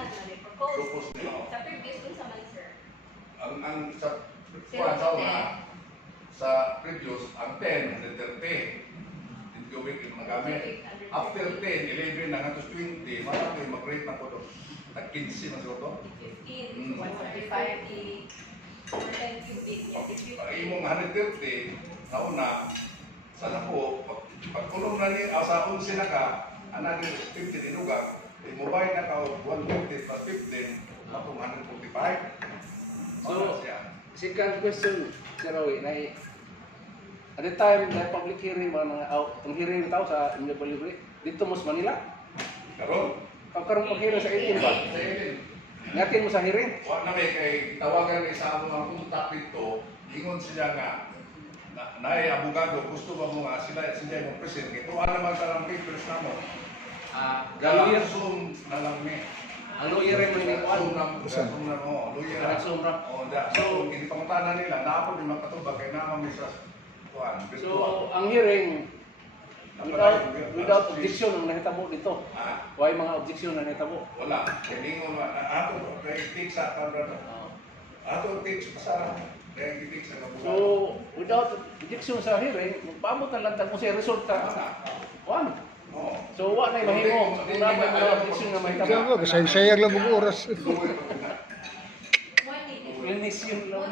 naman na-propose. Propose nila. Sa previous dun sa man, sir. Ang sa sa previous, ang 10, 130. Hindi ko wait yung magamit. After 10, 11 na nga to 20, marami mag-rate na ko doon. Tag-15 na to. 15, 145, 10 cubic. Pag imong 130, nauna, sana po, pag kulong na ni, sa 11 na ka, anak ni 15 inugang, mobile na ka 150 plus 15, matong 145. So, second question, Sir Roy, at the time na public hearing ba na ang hearing tao sa MWB dito mo sa Manila? Karon, Pagkaroon pag-hearing sa 18 ba? sa 11. Ngatin mo sa hearing? Wa na may kay tawagan ni sa among punta dito, ingon sila nga naay abogado gusto ba mo nga sila yung present kay tuwa naman sa lang papers namo. Lawyer. Zoom na lang ni. Ang lawyer mo ni Zoom na mo, lawyer. Zoom ra. Oh, da. So ini pangutana nila naapod ni makatubag kay nama mi sa kuan. So, ang hearing without objection ang nahitabo dito. Why mga objection na nahitabo? Wala. Kay ningon ato kay fix sa kanra. Ato fix sa kay fix sa abogado. So, without objection sa hearing, magpamot na lang mo siya resulta. One. So, wa na mahimo. Kung na may mga objection na mahitabo. Sayang lang buong oras. One minute. Linis yun lang.